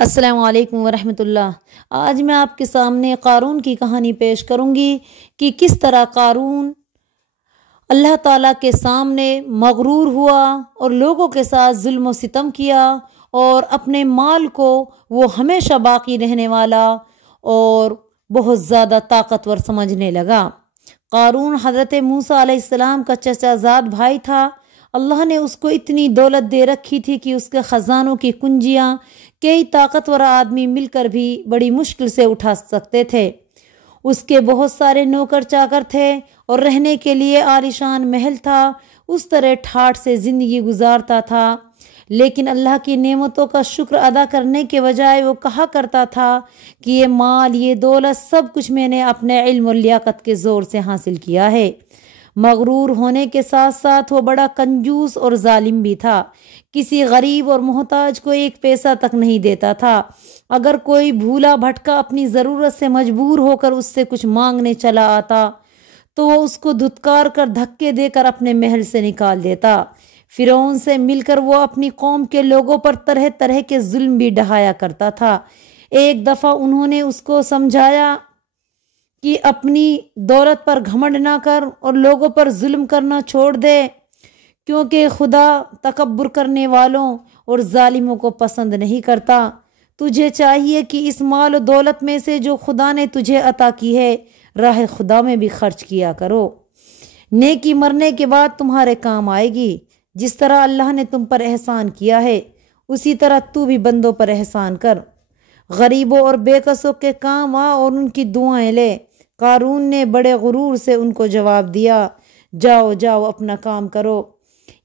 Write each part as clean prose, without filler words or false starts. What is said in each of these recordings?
السلام علیکم ورحمۃ اللہ۔ آج میں آپ کے سامنے قارون کی کہانی پیش کروں گی کہ کس طرح قارون اللہ تعالیٰ کے سامنے مغرور ہوا اور لوگوں کے ساتھ ظلم و ستم کیا اور اپنے مال کو وہ ہمیشہ باقی رہنے والا اور بہت زیادہ طاقتور سمجھنے لگا۔ قارون حضرت موسیٰ علیہ السلام کا چچا زاد بھائی تھا۔ اللہ نے اس کو اتنی دولت دے رکھی تھی کہ اس کے خزانوں کی کنجیاں کئی طاقتور آدمی مل کر بھی بڑی مشکل سے اٹھا سکتے تھے۔ اس کے بہت سارے نوکر چاکر تھے اور رہنے کے لیے عالیشان محل تھا۔ اس طرح ٹھاٹھ سے زندگی گزارتا تھا، لیکن اللہ کی نعمتوں کا شکر ادا کرنے کے بجائے وہ کہا کرتا تھا کہ یہ مال، یہ دولت، سب کچھ میں نے اپنے علم و لیاقت کے زور سے حاصل کیا ہے۔ مغرور ہونے کے ساتھ ساتھ وہ بڑا کنجوس اور ظالم بھی تھا۔ کسی غریب اور محتاج کو ایک پیسہ تک نہیں دیتا تھا۔ اگر کوئی بھولا بھٹکا اپنی ضرورت سے مجبور ہو کر اس سے کچھ مانگنے چلا آتا تو وہ اس کو دھتکار کر دھکے دے کر اپنے محل سے نکال دیتا۔ فرعون سے مل کر وہ اپنی قوم کے لوگوں پر طرح طرح کے ظلم بھی ڈھایا کرتا تھا۔ ایک دفعہ انہوں نے اس کو سمجھایا کہ اپنی دولت پر گھمنڈ نہ کر اور لوگوں پر ظلم کرنا چھوڑ دے، کیونکہ خدا تکبر کرنے والوں اور ظالموں کو پسند نہیں کرتا۔ تجھے چاہیے کہ اس مال و دولت میں سے جو خدا نے تجھے عطا کی ہے راہ خدا میں بھی خرچ کیا کرو۔ نیکی مرنے کے بعد تمہارے کام آئے گی۔ جس طرح اللہ نے تم پر احسان کیا ہے اسی طرح تو بھی بندوں پر احسان کر۔ غریبوں اور بے کسوں کے کام آ اور ان کی دعائیں لے۔ قارون نے بڑے غرور سے ان کو جواب دیا، جاؤ جاؤ اپنا کام کرو۔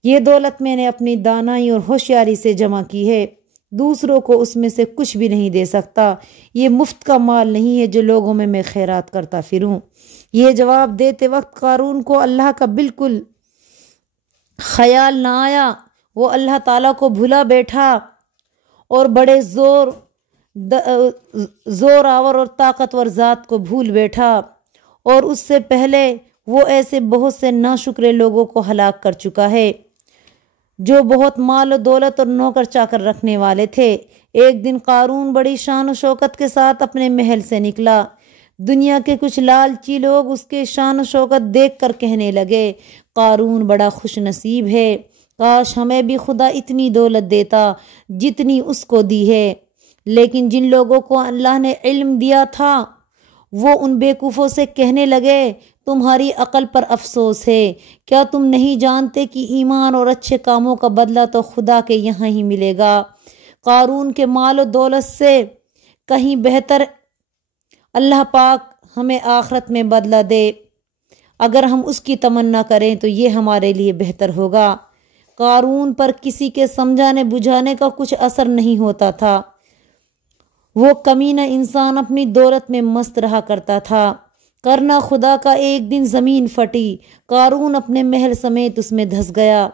یہ دولت میں نے اپنی دانائی اور ہوشیاری سے جمع کی ہے، دوسروں کو اس میں سے کچھ بھی نہیں دے سکتا۔ یہ مفت کا مال نہیں ہے جو لوگوں میں خیرات کرتا پھروں۔ یہ جواب دیتے وقت قارون کو اللہ کا بالکل خیال نہ آیا۔ وہ اللہ تعالیٰ کو بھلا بیٹھا اور بڑے زور آور اور طاقتور ذات کو بھول بیٹھا، اور اس سے پہلے وہ ایسے بہت سے ناشکرے لوگوں کو ہلاک کر چکا ہے جو بہت مال و دولت اور نوکر چاکر رکھنے والے تھے۔ ایک دن قارون بڑی شان و شوکت کے ساتھ اپنے محل سے نکلا۔ دنیا کے کچھ لالچی لوگ اس کے شان و شوکت دیکھ کر کہنے لگے، قارون بڑا خوش نصیب ہے، کاش ہمیں بھی خدا اتنی دولت دیتا جتنی اس کو دی ہے۔ لیکن جن لوگوں کو اللہ نے علم دیا تھا وہ ان بیوقوفوں سے کہنے لگے، تمہاری عقل پر افسوس ہے، کیا تم نہیں جانتے کہ ایمان اور اچھے کاموں کا بدلہ تو خدا کے یہاں ہی ملے گا۔ قارون کے مال و دولت سے کہیں بہتر اللہ پاک ہمیں آخرت میں بدلہ دے۔ اگر ہم اس کی تمنا کریں تو یہ ہمارے لیے بہتر ہوگا۔ قارون پر کسی کے سمجھانے بجھانے کا کچھ اثر نہیں ہوتا تھا۔ وہ کمینہ انسان اپنی دولت میں مست رہا کرتا تھا۔ کرنا خدا کا ایک دن زمین پھٹی، قارون اپنے محل سمیت اس میں دھس گیا۔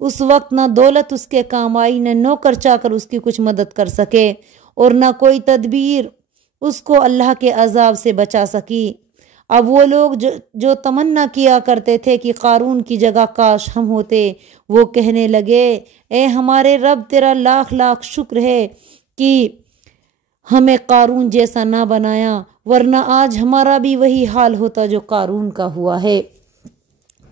اس وقت نہ دولت اس کے کام آئی، نہ نوکر چاکر اس کی کچھ مدد کر سکے، اور نہ کوئی تدبیر اس کو اللہ کے عذاب سے بچا سکی۔ اب وہ لوگ جو تمنا کیا کرتے تھے کہ قارون کی جگہ کاش ہم ہوتے، وہ کہنے لگے، اے ہمارے رب، تیرا لاکھ لاکھ شکر ہے کہ ہمیں قارون جیسا نہ بنایا، ورنہ آج ہمارا بھی وہی حال ہوتا جو قارون کا ہوا ہے۔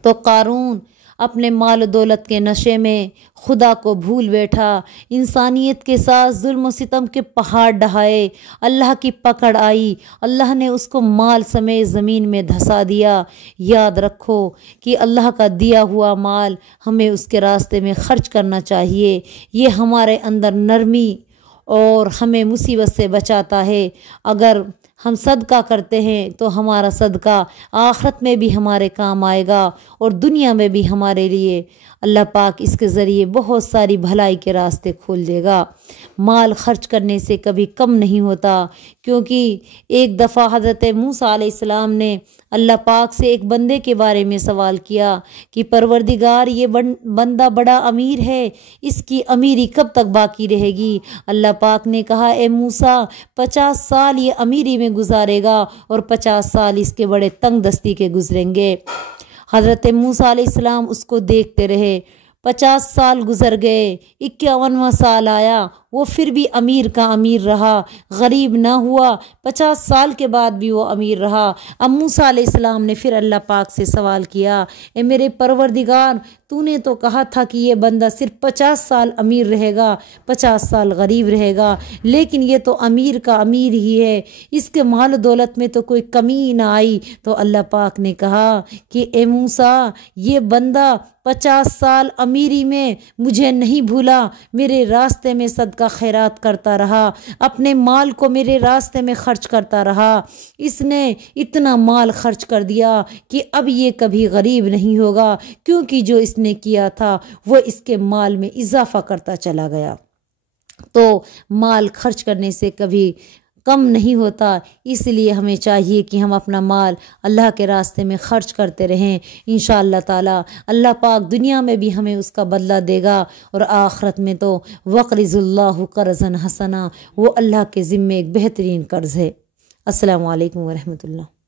تو قارون اپنے مال و دولت کے نشے میں خدا کو بھول بیٹھا، انسانیت کے ساتھ ظلم و ستم کے پہاڑ ڈھائے۔ اللہ کی پکڑ آئی، اللہ نے اس کو مال سمیت زمین میں دھسا دیا۔ یاد رکھو کہ اللہ کا دیا ہوا مال ہمیں اس کے راستے میں خرچ کرنا چاہیے۔ یہ ہمارے اندر نرمی اور ہمیں مصیبت سے بچاتا ہے۔ اگر ہم صدقہ کرتے ہیں تو ہمارا صدقہ آخرت میں بھی ہمارے کام آئے گا اور دنیا میں بھی ہمارے لیے اللہ پاک اس کے ذریعے بہت ساری بھلائی کے راستے کھول دے گا۔ مال خرچ کرنے سے کبھی کم نہیں ہوتا، کیونکہ ایک دفعہ حضرت موسیٰ علیہ السلام نے اللہ پاک سے ایک بندے کے بارے میں سوال کیا کہ پروردگار، یہ بندہ بڑا امیر ہے، اس کی امیری کب تک باقی رہے گی؟ اللہ پاک نے کہا، اے موسیٰ، 50 سال یہ امیری میں گزارے گا اور 50 سال اس کے بڑے تنگ دستی کے گزریں گے۔ حضرت موسیٰ علیہ السلام اس کو دیکھتے رہے۔ 50 سال گزر گئے، 51واں سال آیا وہ پھر بھی امیر کا امیر رہا، غریب نہ ہوا، 50 سال کے بعد بھی وہ امیر رہا۔ اب موسیٰ علیہ السلام نے پھر اللہ پاک سے سوال کیا، اے میرے پروردگار، تو نے تو کہا تھا کہ یہ بندہ صرف 50 سال امیر رہے گا، 50 سال غریب رہے گا، لیکن یہ تو امیر کا امیر ہی ہے، اس کے مال و دولت میں تو کوئی کمی نہ آئی۔ تو اللہ پاک نے کہا کہ اے موسیٰ، یہ بندہ 50 سال امیری میں مجھے نہیں بھولا، میرے راستے میں صدقہ خیرات کرتا رہا، اپنے مال کو میرے راستے میں خرچ کرتا رہا، اس نے اتنا مال خرچ کر دیا کہ اب یہ کبھی غریب نہیں ہوگا، کیونکہ جو اس نے کیا تھا وہ اس کے مال میں اضافہ کرتا چلا گیا۔ تو مال خرچ کرنے سے کبھی کم نہیں ہوتا، اس لیے ہمیں چاہیے کہ ہم اپنا مال اللہ کے راستے میں خرچ کرتے رہیں۔ انشاءاللہ تعالی اللہ پاک دنیا میں بھی ہمیں اس کا بدلہ دے گا، اور آخرت میں تو وَقْرِضُ اللَّهُ قَرْضًا حَسَنًا، وہ اللہ کے ذمے ایک بہترین قرض ہے۔ السلام علیکم ورحمۃ اللہ۔